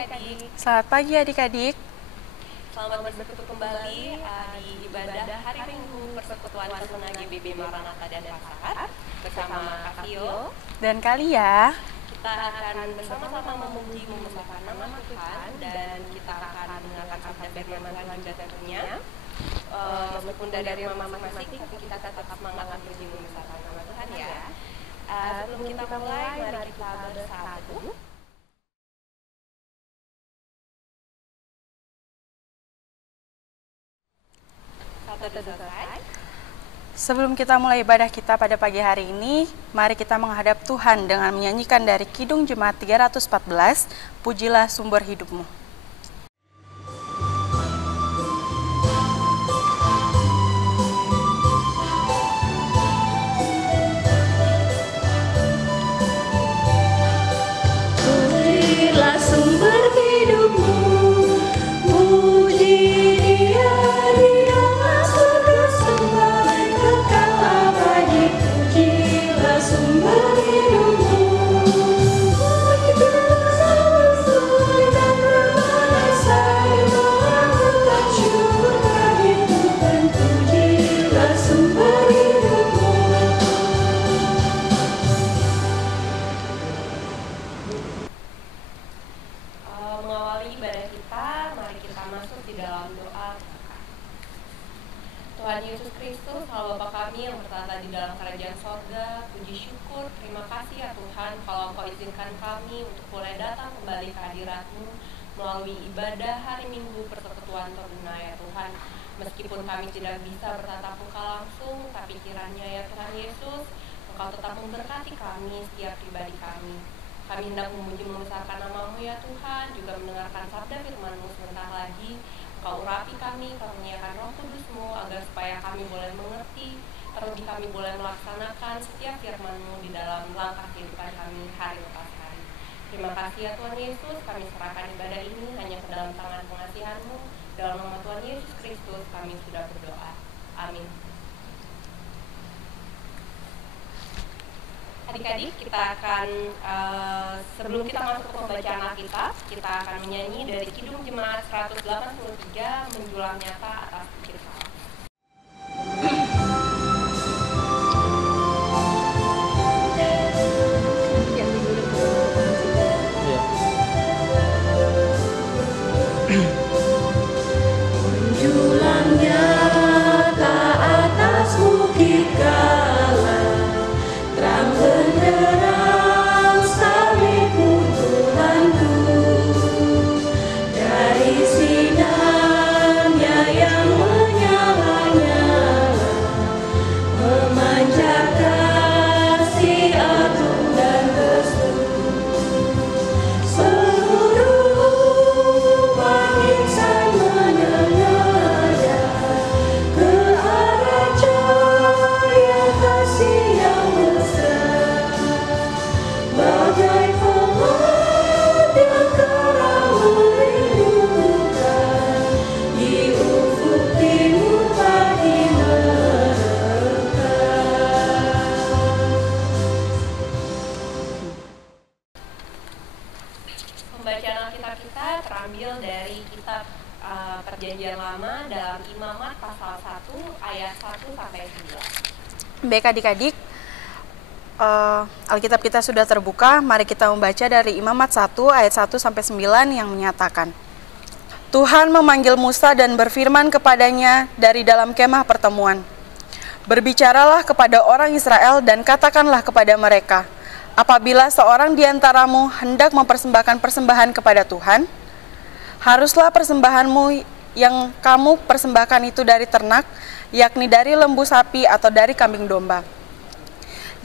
adik-adik. Selamat pagi adik-adik. Selamat bersekutu kembali di ibadah hari Minggu Persekutuan Pesona GBB Maranatha dan Pasahat bersama Kak Tio Dan kali ya, kita akan bersama-sama memuji memuliakan nama Tuhan dan kita akan mendengarkan sabda firman Tuhan juga tentunya. Meskipun dari mama masing-masing, tapi kita tetap semangat memuji memuliakan nama Tuhan ya. Sebelum kita mulai, mari kita bersatu. Selesai. sebelum kita mulai ibadah kita pada pagi hari ini, mari kita menghadap Tuhan dengan menyanyikan dari Kidung Jemaat 314, Pujilah Sumber Hidupmu. Pujilah sumber hidupmu, puji Dia di dalam surga sampai kekal abadi. Pujilah sumber hidupmu, pujilah sumber dan berbalasai mengucap syukur bagi Tuhan. Pujilah sumber hidupmu. Mengawali ibadah kita, mari kita masuk di dalam doa. Tuhan Yesus Kristus, Allah Bapa kami yang bertata di dalam kerajaan sorga, puji syukur, terima kasih ya Tuhan kalau Engkau izinkan kami untuk boleh datang kembali ke hadirat-Mu melalui ibadah hari Minggu Persekutuan Teruna ya Tuhan. Meskipun kami tidak bisa bertatap muka langsung, tapi kiranya ya Tuhan Yesus, Engkau tetap memberkati kami, setiap pribadi kami. Kami hendak memuji membesarkan nama-Mu ya Tuhan, juga mendengarkan sabda firman-Mu sebentar lagi. Engkau urapi kami, karuniakan Roh Kudus-Mu, agar supaya kami boleh mengerti, terlebih kami boleh melaksanakan setiap firman-Mu di dalam langkah kehidupan kami hari lepas hari. Terima kasih ya Tuhan Yesus, kami serahkan ibadah ini hanya ke dalam tangan pengasihan-Mu. Dalam nama Tuhan Yesus Kristus kami sudah berdoa. Amin. Adik-adik, kita akan sebelum kita masuk ke pembacaan Alkitab, kita akan menyanyi dari Kidung Jemaat 183, Menjulang Nyata atas Bukit Salak. Menjulang nyata atas bukit Kala, terang benderang salib-Mu Tuhanku. Dari sinarnya yang menyala-nyala, memancar kasih agung dan restu. Seluruh umat insan menengadah ke arah cahaya kasih yang besar, bagai pelat yang kerap merindukan di ufuk timur pagi mereka. Pembacaan Alkitab kita terambil dari kitab Perjanjian Lama dalam Imamat pasal 1 ayat 1 sampai 9. Baik adik-adik, Alkitab kita sudah terbuka, mari kita membaca dari Imamat 1 ayat 1 sampai 9 yang menyatakan, Tuhan memanggil Musa dan berfirman kepadanya dari dalam kemah pertemuan. Berbicaralah kepada orang Israel dan katakanlah kepada mereka, apabila seorang di antaramu hendak mempersembahkan persembahan kepada Tuhan, haruslah persembahanmu yang kamu persembahkan itu dari ternak, yakni dari lembu sapi atau dari kambing domba.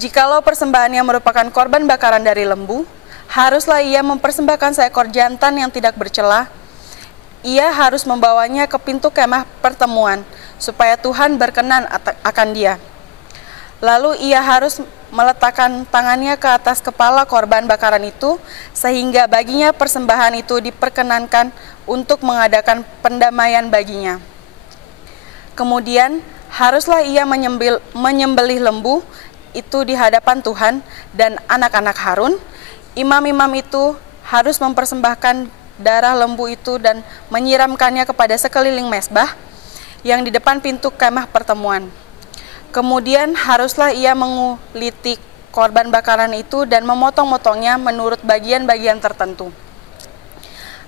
Jikalau persembahannya merupakan korban bakaran dari lembu, haruslah ia mempersembahkan seekor jantan yang tidak bercela. Ia harus membawanya ke pintu kemah pertemuan, supaya Tuhan berkenan akan dia. Lalu ia harus meletakkan tangannya ke atas kepala korban bakaran itu, sehingga baginya persembahan itu diperkenankan untuk mengadakan pendamaian baginya. Kemudian haruslah ia menyembelih lembu itu di hadapan Tuhan dan anak-anak Harun. Imam-imam itu harus mempersembahkan darah lembu itu dan menyiramkannya kepada sekeliling mezbah yang di depan pintu kemah pertemuan. Kemudian haruslah ia menguliti korban bakaran itu dan memotong-motongnya menurut bagian-bagian tertentu.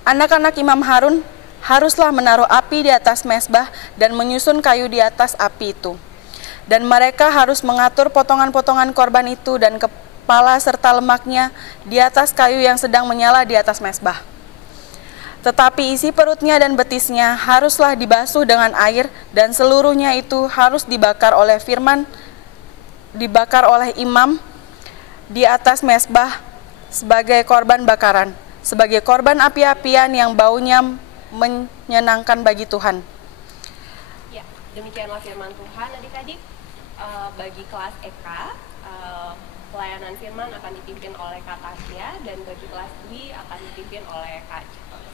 Anak-anak Imam Harun haruslah menaruh api di atas mezbah dan menyusun kayu di atas api itu. Dan mereka harus mengatur potongan-potongan korban itu dan kepala serta lemaknya di atas kayu yang sedang menyala di atas mezbah. Tetapi isi perutnya dan betisnya haruslah dibasuh dengan air dan seluruhnya itu harus dibakar oleh imam di atas mezbah sebagai korban bakaran, sebagai korban api-apian yang baunya menyenangkan bagi Tuhan. Ya, demikianlah firman Tuhan adik-adik. Bagi kelas EK, pelayanan firman akan dipimpin oleh Kak Tasya, dan bagi kelas Dwi akan dipimpin oleh Kak Citos.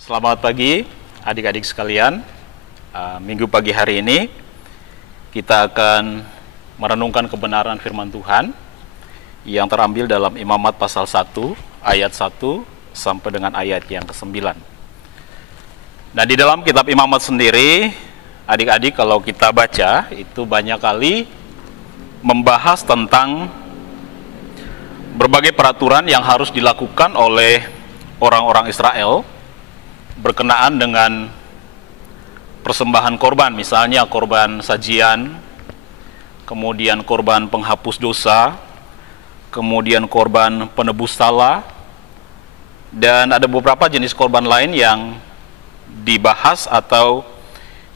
Selamat pagi adik-adik sekalian. Minggu pagi hari ini kita akan merenungkan kebenaran firman Tuhan yang terambil dalam Imamat pasal 1 ayat 1 sampai dengan ayat yang ke-9. Nah, di dalam kitab Imamat sendiri, adik-adik kalau kita baca itu banyak kali membahas tentang berbagai peraturan yang harus dilakukan oleh orang-orang Israel berkenaan dengan persembahan korban, misalnya korban sajian, kemudian korban penghapus dosa, kemudian korban penebus salah, dan ada beberapa jenis korban lain yang dibahas atau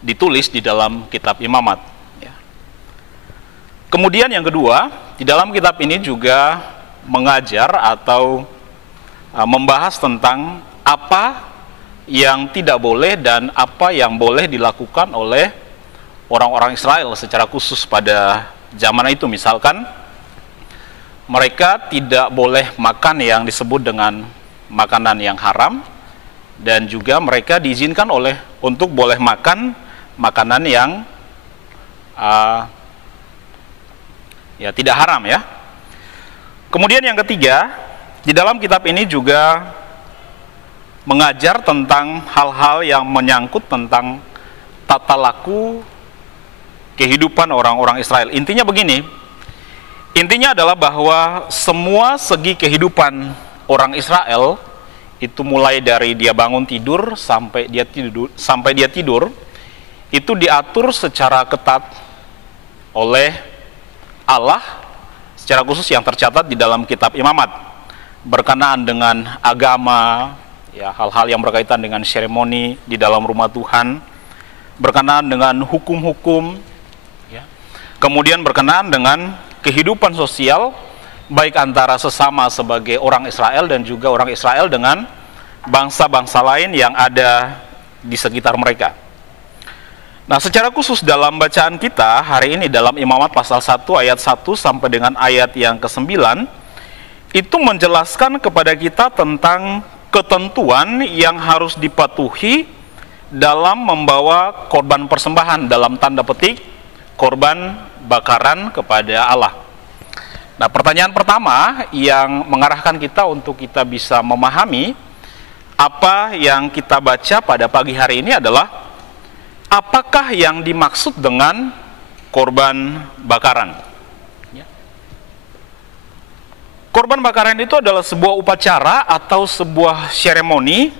ditulis di dalam kitab Imamat. Kemudian yang kedua, di dalam kitab ini juga mengajar atau membahas tentang apa yang tidak boleh dan apa yang boleh dilakukan oleh orang-orang Israel secara khusus pada zaman itu. Misalkan mereka tidak boleh makan yang disebut dengan makanan yang haram, dan juga mereka diizinkan untuk boleh makan makanan yang tidak haram ya. Kemudian yang ketiga, di dalam kitab ini juga mengajar tentang hal-hal yang menyangkut tentang tata laku kehidupan orang-orang Israel. Intinya begini, intinya adalah bahwa semua segi kehidupan orang Israel itu mulai dari dia bangun tidur sampai dia tidur itu diatur secara ketat oleh Allah, secara khusus yang tercatat di dalam kitab Imamat berkenaan dengan agama, ya, hal-hal yang berkaitan dengan seremoni di dalam rumah Tuhan, berkenaan dengan hukum-hukum, ya. Kemudian berkenaan dengan kehidupan sosial baik antara sesama sebagai orang Israel dan juga orang Israel dengan bangsa-bangsa lain yang ada di sekitar mereka. Nah, secara khusus dalam bacaan kita hari ini dalam Imamat pasal 1 ayat 1 sampai dengan ayat yang ke-9 itu menjelaskan kepada kita tentang ketentuan yang harus dipatuhi dalam membawa korban persembahan, dalam tanda petik korban bakaran kepada Allah. Nah, pertanyaan pertama yang mengarahkan kita untuk kita bisa memahami apa yang kita baca pada pagi hari ini adalah apakah yang dimaksud dengan korban bakaran? Korban bakaran itu adalah sebuah upacara atau sebuah seremoni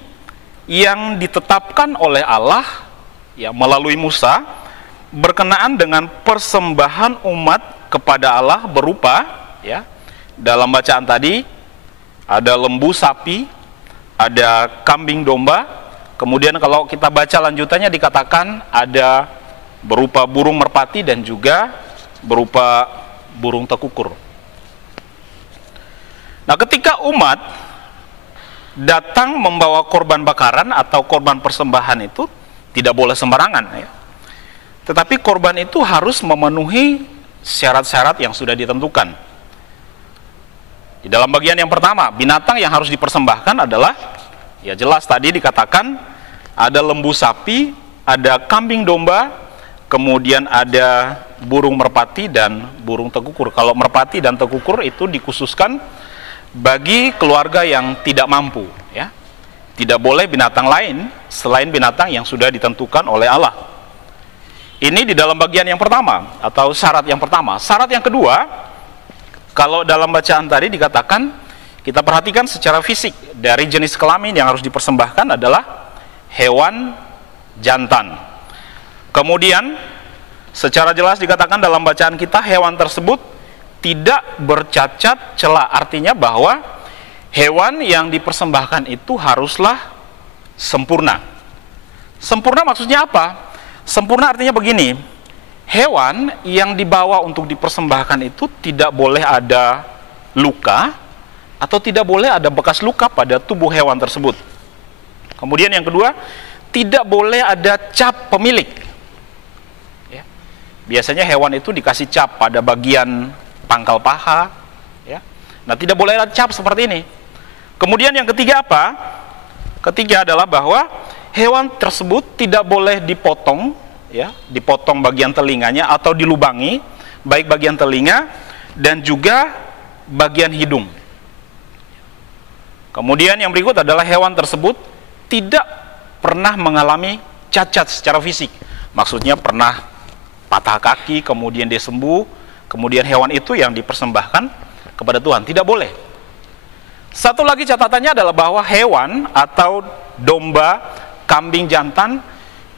yang ditetapkan oleh Allah ya melalui Musa berkenaan dengan persembahan umat kepada Allah berupa ya dalam bacaan tadi ada lembu sapi, ada kambing domba, kemudian kalau kita baca lanjutannya dikatakan ada berupa burung merpati dan juga berupa burung tekukur. Nah, ketika umat datang membawa korban bakaran atau korban persembahan itu tidak boleh sembarangan ya. Tetapi korban itu harus memenuhi syarat-syarat yang sudah ditentukan. Di dalam bagian yang pertama, binatang yang harus dipersembahkan adalah ya jelas tadi dikatakan ada lembu sapi ada kambing domba, kemudian ada burung merpati dan burung tekukur. Kalau merpati dan tekukur itu dikhususkan bagi keluarga yang tidak mampu, ya. Tidak boleh binatang lain selain binatang yang sudah ditentukan oleh Allah. Ini di dalam bagian yang pertama atau syarat yang pertama. Syarat yang kedua, kalau dalam bacaan tadi dikatakan, kita perhatikan secara fisik, dari jenis kelamin yang harus dipersembahkan adalah hewan jantan. Kemudian secara jelas dikatakan dalam bacaan kita, hewan tersebut tidak bercacat celah. Artinya bahwa hewan yang dipersembahkan itu haruslah sempurna. Sempurna maksudnya apa? Sempurna artinya begini, hewan yang dibawa untuk dipersembahkan itu tidak boleh ada luka atau tidak boleh ada bekas luka pada tubuh hewan tersebut. Kemudian yang kedua, tidak boleh ada cap pemilik. Ya. Biasanya hewan itu dikasih cap pada bagian pangkal paha. Ya. Nah, tidak boleh ada cap seperti ini. Kemudian yang ketiga apa? Ketiga adalah bahwa hewan tersebut tidak boleh dipotong, ya, dipotong bagian telinganya atau dilubangi, baik bagian telinga dan juga bagian hidung. Kemudian yang berikut adalah hewan tersebut tidak pernah mengalami cacat secara fisik. Maksudnya pernah patah kaki, kemudian dia sembuh, kemudian hewan itu yang dipersembahkan kepada Tuhan. Tidak boleh. Satu lagi catatannya adalah bahwa hewan atau domba, kambing jantan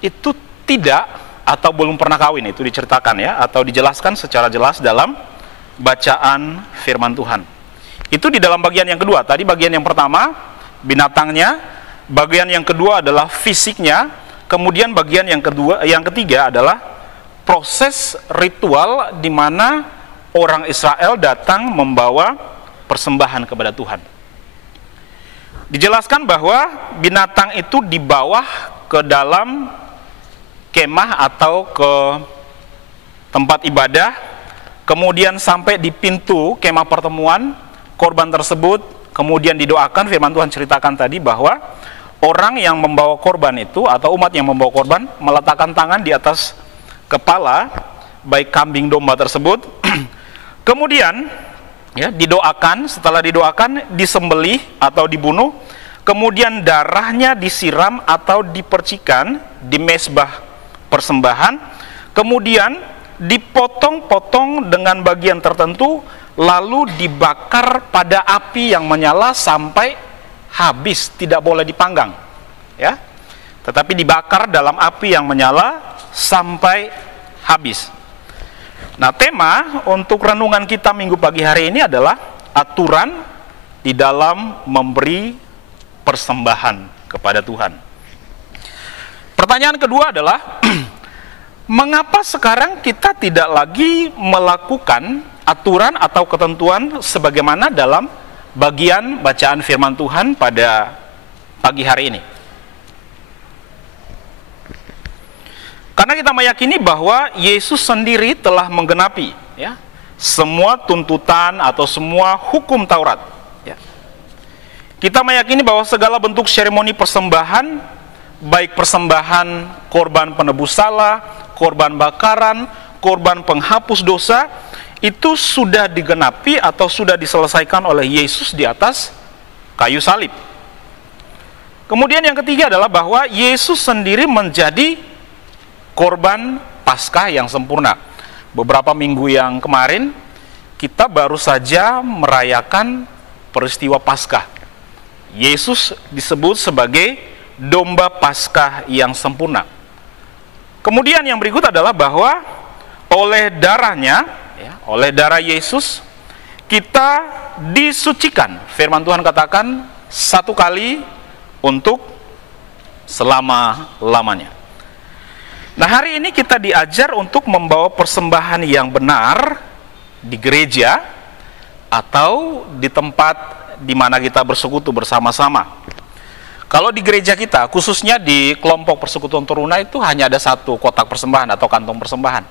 itu tidak atau belum pernah kawin, itu diceritakan ya, atau dijelaskan secara jelas dalam bacaan firman Tuhan. Itu di dalam bagian yang kedua. Tadi bagian yang pertama binatangnya, bagian yang kedua adalah fisiknya, kemudian bagian yang ketiga adalah proses ritual di mana orang Israel datang membawa persembahan kepada Tuhan. Dijelaskan bahwa binatang itu dibawa ke dalam kemah atau ke tempat ibadah, kemudian sampai di pintu kemah pertemuan, korban tersebut kemudian didoakan. Firman Tuhan ceritakan tadi bahwa orang yang membawa korban itu atau umat yang membawa korban meletakkan tangan di atas kepala baik kambing domba tersebut. Kemudian ya didoakan, setelah didoakan disembelih atau dibunuh, kemudian darahnya disiram atau dipercikan di mezbah persembahan, kemudian dipotong-potong dengan bagian tertentu, lalu dibakar pada api yang menyala sampai habis, tidak boleh dipanggang, ya, tetapi dibakar dalam api yang menyala sampai habis. Nah, tema untuk renungan kita minggu pagi hari ini adalah aturan di dalam memberi persembahan kepada Tuhan. Pertanyaan kedua adalah mengapa sekarang kita tidak lagi melakukan aturan atau ketentuan sebagaimana dalam bagian bacaan firman Tuhan pada pagi hari ini? Karena kita meyakini bahwa Yesus sendiri telah menggenapi ya, semua tuntutan atau semua hukum Taurat. Ya. Kita meyakini bahwa segala bentuk seremoni persembahan, baik persembahan korban penebus salah, korban bakaran, korban penghapus dosa, itu sudah digenapi atau sudah diselesaikan oleh Yesus di atas kayu salib. Kemudian yang ketiga adalah bahwa Yesus sendiri menjadi korban Paskah yang sempurna. Beberapa minggu yang kemarin kita baru saja merayakan peristiwa Paskah. Yesus disebut sebagai domba Paskah yang sempurna. Kemudian yang berikut adalah bahwa oleh darahnya, ya, oleh darah Yesus kita disucikan. Firman Tuhan katakan satu kali untuk selama-lamanya. Nah, hari ini kita diajar untuk membawa persembahan yang benar di gereja atau di tempat di mana kita bersekutu bersama-sama. Kalau di gereja kita, khususnya di kelompok persekutuan Toruna itu hanya ada satu kotak persembahan atau kantong persembahan.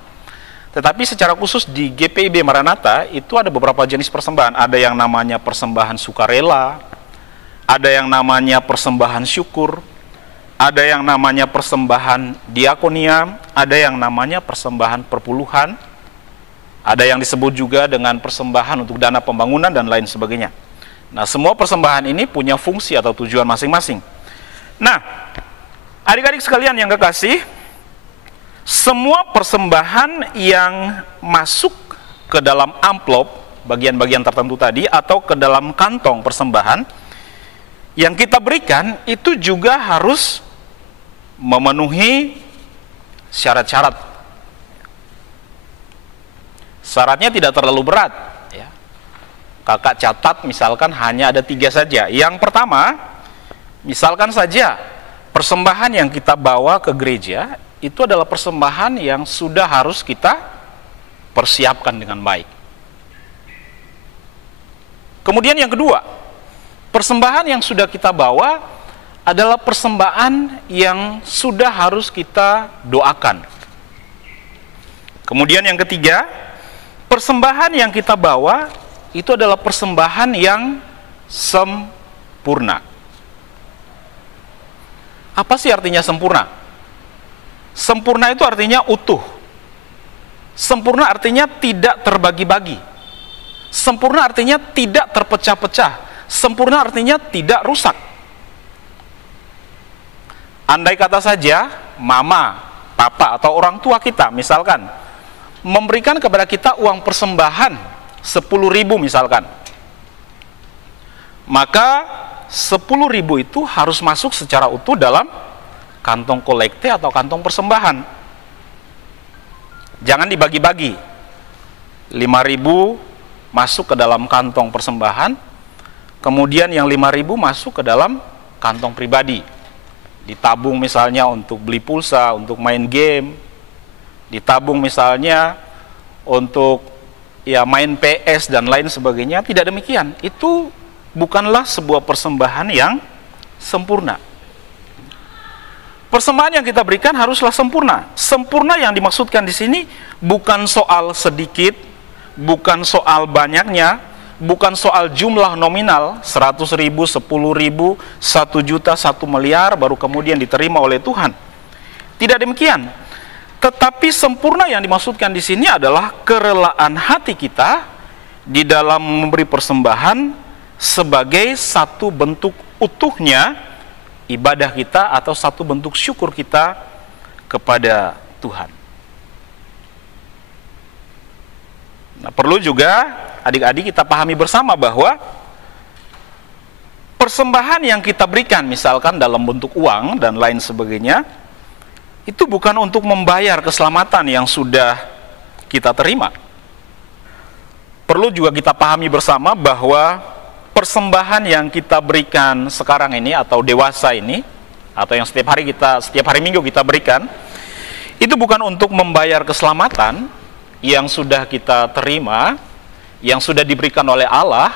Tetapi secara khusus di GPIB Maranatha itu ada beberapa jenis persembahan. Ada yang namanya persembahan sukarela, ada yang namanya persembahan syukur, ada yang namanya persembahan diakonia, ada yang namanya persembahan perpuluhan, ada yang disebut juga dengan persembahan untuk dana pembangunan dan lain sebagainya. Nah, semua persembahan ini punya fungsi atau tujuan masing-masing. Nah, adik-adik sekalian yang kekasih, semua persembahan yang masuk ke dalam amplop, bagian-bagian tertentu tadi, atau ke dalam kantong persembahan, yang kita berikan itu juga harus memenuhi syarat-syarat. Syaratnya tidak terlalu berat. Ya. Kakak catat misalkan hanya ada 3 saja. Yang pertama, misalkan saja persembahan yang kita bawa ke gereja itu adalah persembahan yang sudah harus kita persiapkan dengan baik. Kemudian yang kedua, persembahan yang sudah kita bawa adalah persembahan yang sudah harus kita doakan. Kemudian yang ketiga, persembahan yang kita bawa itu adalah persembahan yang sempurna. Apa sih artinya sempurna? Sempurna itu artinya utuh. Sempurna artinya tidak terbagi-bagi. Sempurna artinya tidak terpecah-pecah. Sempurna artinya tidak rusak. Andai kata saja mama, papa, atau orang tua kita misalkan memberikan kepada kita uang persembahan 10.000 misalkan, maka 10.000 itu harus masuk secara utuh dalam kantong kolekte atau kantong persembahan. Jangan dibagi-bagi. 5.000 masuk ke dalam kantong persembahan, kemudian yang 5.000 masuk ke dalam kantong pribadi. Ditabung misalnya untuk beli pulsa, untuk main game. Ditabung misalnya untuk ya main PS dan lain sebagainya. Tidak demikian. Itu bukanlah sebuah persembahan yang sempurna. Persembahan yang kita berikan haruslah sempurna. Sempurna yang dimaksudkan di sini bukan soal sedikit, bukan soal banyaknya, bukan soal jumlah nominal 100.000, 10.000, 1 juta, 1 miliar baru kemudian diterima oleh Tuhan. Tidak demikian. Tetapi sempurna yang dimaksudkan di sini adalah kerelaan hati kita di dalam memberi persembahan sebagai satu bentuk utuhnya ibadah kita atau satu bentuk syukur kita kepada Tuhan. Nah, perlu juga adik-adik kita pahami bersama bahwa persembahan yang kita berikan misalkan dalam bentuk uang dan lain sebagainya itu bukan untuk membayar keselamatan yang sudah kita terima. Perlu juga kita pahami bersama bahwa persembahan yang kita berikan sekarang ini atau dewasa ini atau yang setiap hari Minggu kita berikan itu bukan untuk membayar keselamatan yang sudah kita terima, yang sudah diberikan oleh Allah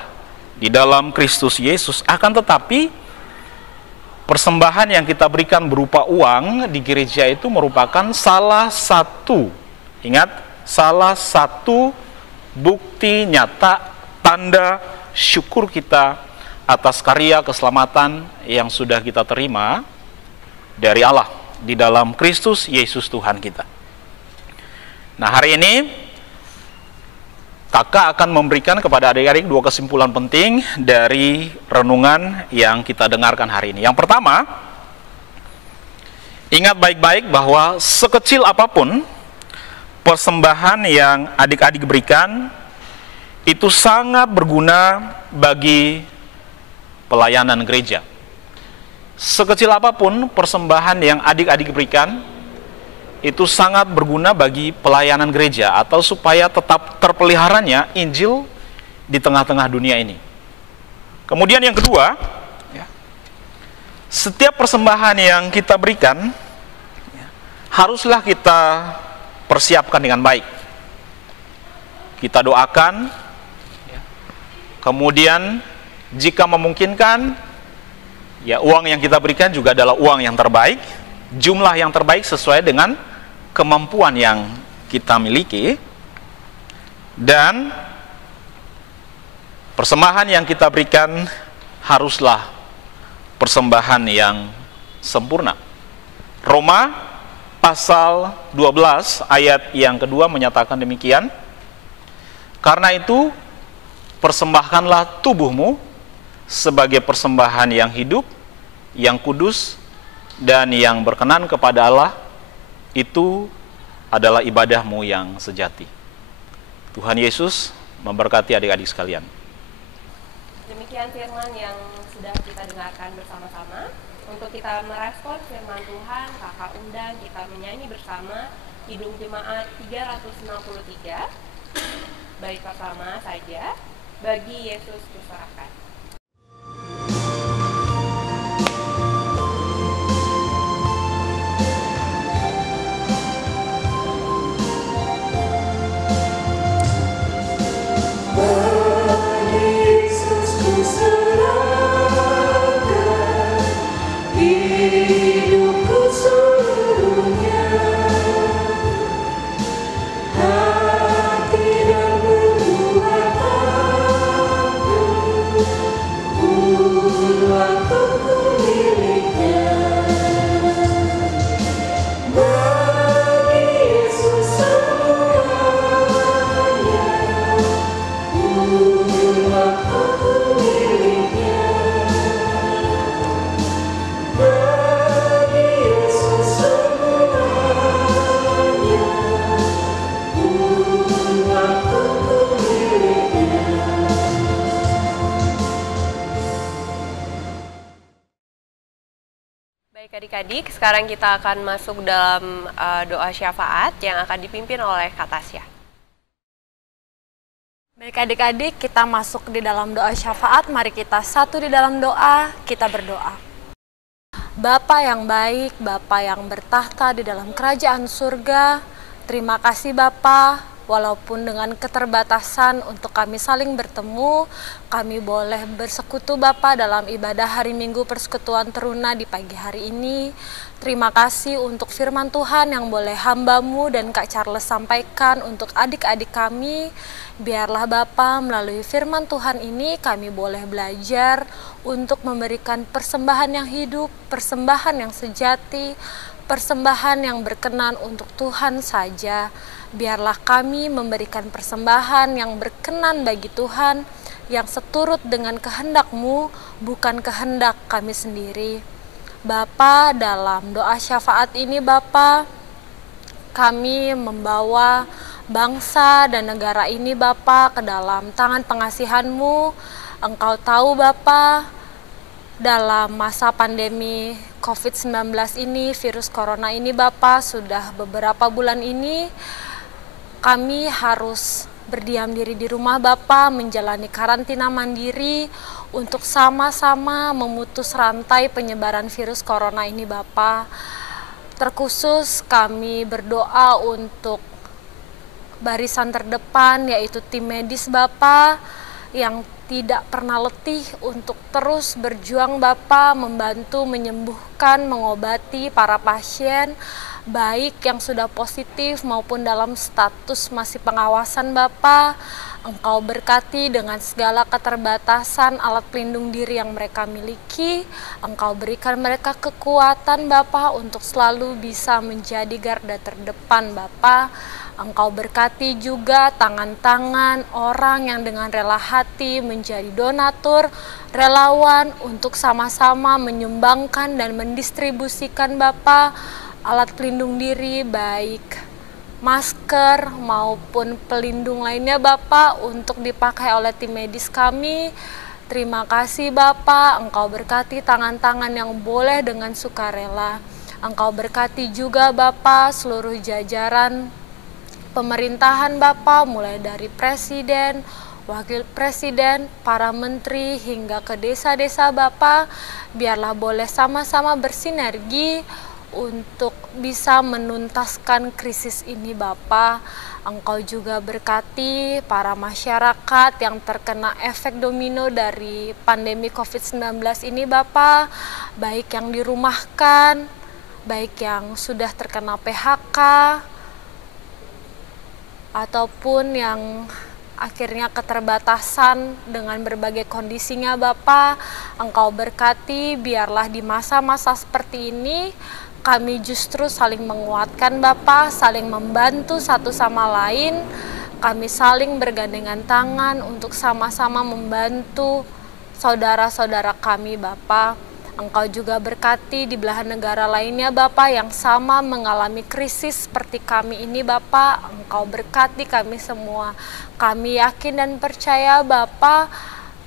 di dalam Kristus Yesus, akan tetapi persembahan yang kita berikan berupa uang di gereja itu merupakan salah satu bukti nyata, tanda syukur kita atas karya keselamatan yang sudah kita terima dari Allah di dalam Kristus Yesus Tuhan kita. Nah, hari ini kakak akan memberikan kepada adik-adik 2 kesimpulan penting dari renungan yang kita dengarkan hari ini. Yang pertama, ingat baik-baik bahwa sekecil apapun persembahan yang adik-adik berikan itu sangat berguna bagi pelayanan gereja. Sekecil apapun persembahan yang adik-adik berikan, itu sangat berguna bagi pelayanan gereja atau supaya tetap terpeliharanya Injil di tengah-tengah dunia ini. Kemudian yang kedua, setiap persembahan yang kita berikan haruslah kita persiapkan dengan baik. Kita doakan. Kemudian jika memungkinkan, ya uang yang kita berikan juga adalah uang yang terbaik, jumlah yang terbaik sesuai dengan kemampuan yang kita miliki, dan persembahan yang kita berikan haruslah persembahan yang sempurna. Roma pasal 12 ayat yang kedua menyatakan demikian. Karena itu persembahkanlah tubuhmu sebagai persembahan yang hidup, yang kudus, dan yang berkenan kepada Allah. Itu adalah ibadahmu yang sejati. Tuhan Yesus memberkati adik-adik sekalian. Demikian firman yang sudah kita dengarkan bersama-sama. Untuk kita merespon firman Tuhan, kakak undang kita menyanyi bersama Kidung Jemaat 363. Baik pertama saja, bagi Yesus kuserahkan. Hidupku seluruhnya, hati dan perbuatanku, waktuku miliknya. Bagi Yesus semuanya, waktuku miliknya. Baik adik-adik, sekarang kita akan masuk dalam doa syafaat yang akan dipimpin oleh Kak Tasya. Baik adik-adik, kita masuk di dalam doa syafaat. Mari kita satu di dalam doa, kita berdoa. Bapa yang baik, Bapa yang bertahta di dalam kerajaan surga, terima kasih Bapa. Walaupun dengan keterbatasan untuk kami saling bertemu, kami boleh bersekutu Bapa dalam ibadah hari Minggu Persekutuan Teruna di pagi hari ini. Terima kasih untuk firman Tuhan yang boleh hamba-Mu dan Kak Charles sampaikan untuk adik-adik kami. Biarlah Bapa melalui firman Tuhan ini kami boleh belajar untuk memberikan persembahan yang hidup, persembahan yang sejati, persembahan yang berkenan untuk Tuhan saja. Biarlah kami memberikan persembahan yang berkenan bagi Tuhan, yang seturut dengan kehendak-Mu, bukan kehendak kami sendiri. Bapa, dalam doa syafaat ini Bapa, kami membawa bangsa dan negara ini Bapa ke dalam tangan pengasihan-Mu. Engkau tahu Bapa, dalam masa pandemi COVID-19 ini, virus corona ini Bapa, sudah beberapa bulan ini kami harus berdiam diri di rumah Bapa, menjalani karantina mandiri untuk sama-sama memutus rantai penyebaran virus corona ini Bapa. Terkhusus kami berdoa untuk barisan terdepan, yaitu tim medis Bapa, yang tidak pernah letih untuk terus berjuang Bapa, membantu menyembuhkan, mengobati para pasien, baik yang sudah positif maupun dalam status masih pengawasan Bapa. Engkau berkati dengan segala keterbatasan alat pelindung diri yang mereka miliki. Engkau berikan mereka kekuatan Bapa untuk selalu bisa menjadi garda terdepan Bapa. Engkau berkati juga tangan-tangan orang yang dengan rela hati menjadi donatur, relawan untuk sama-sama menyumbangkan dan mendistribusikan Bapa alat pelindung diri, baik masker maupun pelindung lainnya Bapa, untuk dipakai oleh tim medis kami. Terima kasih Bapa, Engkau berkati tangan-tangan yang boleh dengan sukarela. Engkau berkati juga Bapa seluruh jajaran pemerintahan Bapa, mulai dari presiden, wakil presiden, para menteri hingga ke desa-desa Bapa. Biarlah boleh sama-sama bersinergi untuk bisa menuntaskan krisis ini Bapa. Engkau juga berkati para masyarakat yang terkena efek domino dari pandemi COVID-19 ini Bapa, baik yang dirumahkan, baik yang sudah terkena PHK, ataupun yang akhirnya keterbatasan dengan berbagai kondisinya Bapa. Engkau berkati, biarlah di masa-masa seperti ini kami justru saling menguatkan Bapa, saling membantu satu sama lain. Kami saling bergandengan tangan untuk sama-sama membantu saudara-saudara kami Bapa. Engkau juga berkati di belahan negara lainnya Bapa yang sama mengalami krisis seperti kami ini Bapa. Engkau berkati kami semua. Kami yakin dan percaya Bapa,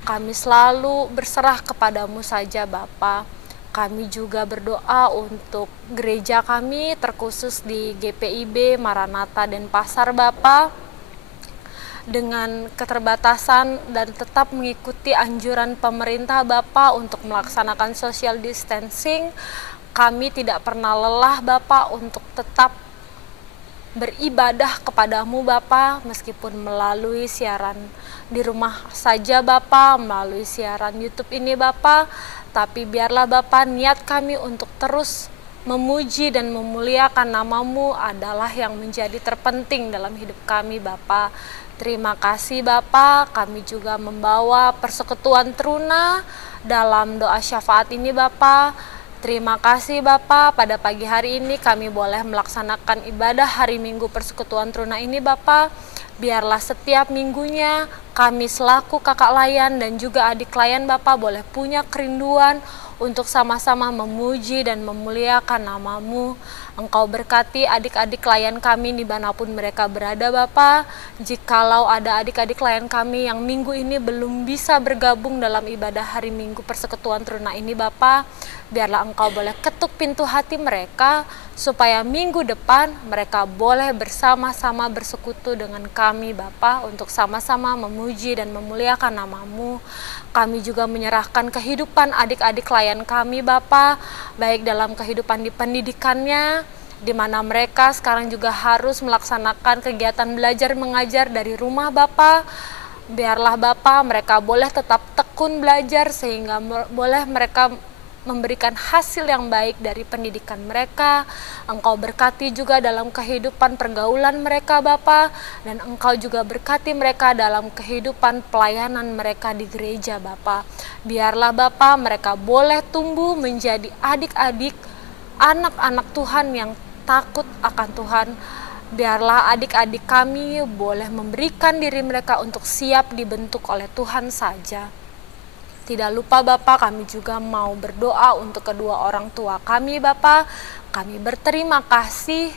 kami selalu berserah kepadamu saja Bapa. Kami juga berdoa untuk gereja kami terkhusus di GPIB, Maranatha, Denpasar Bapa, dengan keterbatasan dan tetap mengikuti anjuran pemerintah Bapa untuk melaksanakan social distancing. Kami tidak pernah lelah Bapa untuk tetap beribadah kepadamu Bapa, meskipun melalui siaran di rumah saja Bapa, melalui siaran YouTube ini Bapa. Tapi biarlah Bapa, niat kami untuk terus memuji dan memuliakan namamu adalah yang menjadi terpenting dalam hidup kami Bapa. Terima kasih Bapa, kami juga membawa persekutuan Truna dalam doa syafaat ini Bapa. Terima kasih Bapa, pada pagi hari ini kami boleh melaksanakan ibadah hari Minggu persekutuan Truna ini Bapa. Biarlah setiap minggunya kami selaku kakak layan dan juga adik layan Bapa boleh punya kerinduan untuk sama-sama memuji dan memuliakan namamu. Engkau berkati adik-adik layan kami dimanapun mereka berada Bapa. Jikalau ada adik-adik layan kami yang minggu ini belum bisa bergabung dalam ibadah hari Minggu persekutuan Truna ini Bapa, biarlah Engkau boleh ketuk pintu hati mereka supaya minggu depan mereka boleh bersama-sama bersekutu dengan kami Bapa untuk sama-sama memuji dan memuliakan namamu. Kami juga menyerahkan kehidupan adik-adik layan kami Bapa, baik dalam kehidupan di pendidikannya, di mana mereka sekarang juga harus melaksanakan kegiatan belajar mengajar dari rumah Bapa. Biarlah Bapa mereka boleh tetap tekun belajar sehingga boleh mereka memberikan hasil yang baik dari pendidikan mereka. Engkau berkati juga dalam kehidupan pergaulan mereka Bapa, dan Engkau juga berkati mereka dalam kehidupan pelayanan mereka di gereja Bapa. Biarlah Bapa mereka boleh tumbuh menjadi adik-adik, anak-anak Tuhan yang takut akan Tuhan. Biarlah adik-adik kami boleh memberikan diri mereka untuk siap dibentuk oleh Tuhan saja. Tidak lupa Bapa, kami juga mau berdoa untuk kedua orang tua kami Bapa. Kami berterima kasih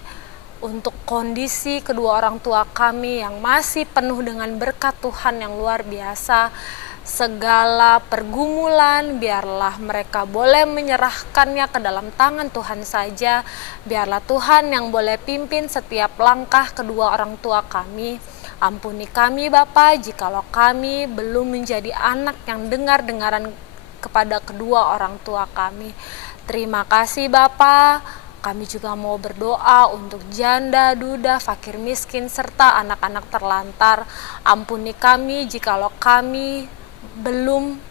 untuk kondisi kedua orang tua kami yang masih penuh dengan berkat Tuhan yang luar biasa. Segala pergumulan biarlah mereka boleh menyerahkannya ke dalam tangan Tuhan saja. Biarlah Tuhan yang boleh pimpin setiap langkah kedua orang tua kami. Ampuni kami Bapa jikalau kami belum menjadi anak yang dengar-dengaran kepada kedua orang tua kami. Terima kasih Bapa. Kami juga mau berdoa untuk janda, duda, fakir miskin, serta anak-anak terlantar. Ampuni kami jikalau kami belum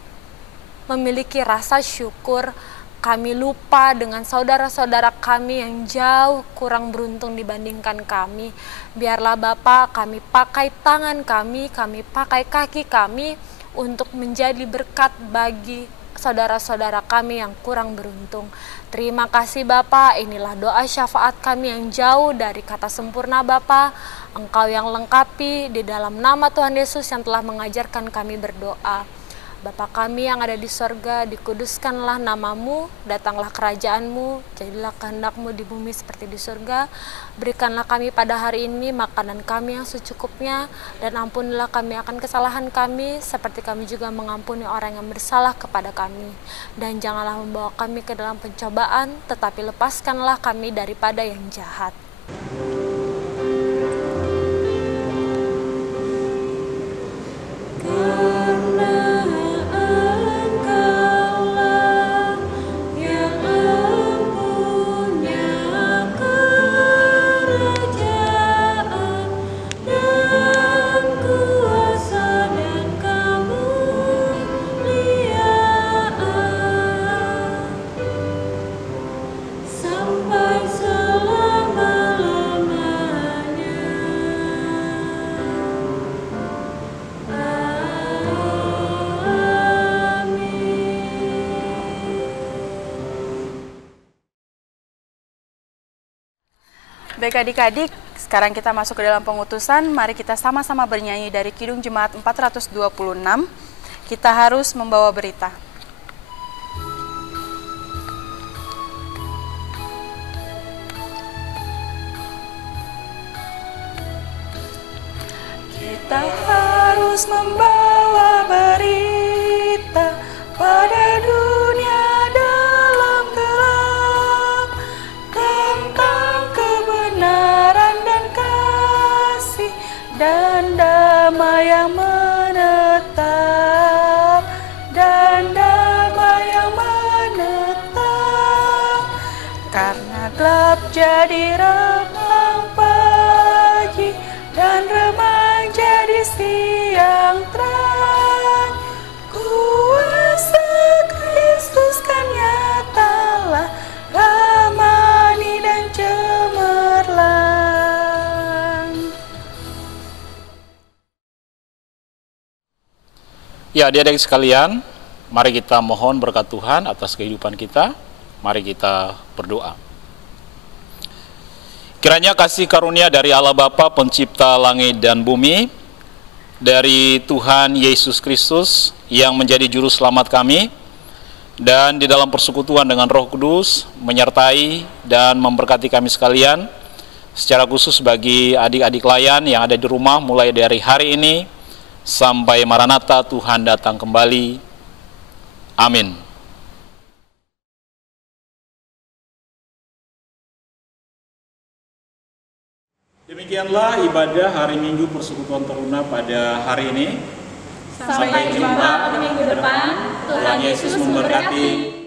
memiliki rasa syukur. Kami lupa dengan saudara-saudara kami yang jauh kurang beruntung dibandingkan kami. Biarlah Bapa kami pakai tangan kami pakai kaki kami untuk menjadi berkat bagi saudara-saudara kami yang kurang beruntung. Terima kasih Bapa, inilah doa syafaat kami yang jauh dari kata sempurna Bapa. Engkau yang lengkapi di dalam nama Tuhan Yesus yang telah mengajarkan kami berdoa. Bapa kami yang ada di sorga, dikuduskanlah namamu, datanglah kerajaanmu, jadilah kehendakmu di bumi seperti di sorga. Berikanlah kami pada hari ini makanan kami yang secukupnya, dan ampunilah kami akan kesalahan kami, seperti kami juga mengampuni orang yang bersalah kepada kami. Dan janganlah membawa kami ke dalam pencobaan, tetapi lepaskanlah kami daripada yang jahat. Sampai selama Baik adik-adik, sekarang kita masuk ke dalam pengutusan. Mari kita sama-sama bernyanyi dari Kidung Jemaat 426. Kita harus membawa berita. Kita harus membawa berita pada dunia dalam gelap tentang kebenaran dan kasih dan damai yang menetap, dan damai yang menetap. Karena gelap jadi remang pagi dan remang jadi siang terang, kuasa Kristus kan nyatalah, ramani dan cemerlang. Ya, adik-adik sekalian, mari kita mohon berkat Tuhan atas kehidupan kita. Mari kita berdoa. Kiranya kasih karunia dari Allah Bapa pencipta langit dan bumi, dari Tuhan Yesus Kristus yang menjadi juru selamat kami, dan di dalam persekutuan dengan Roh Kudus menyertai dan memberkati kami sekalian, secara khusus bagi adik-adik layan yang ada di rumah mulai dari hari ini sampai Maranatha Tuhan datang kembali. Amin. Demikianlah ibadah hari Minggu Persekutuan Teruna pada hari ini. Sampai jumpa minggu depan. Tuhan Yesus memberkati.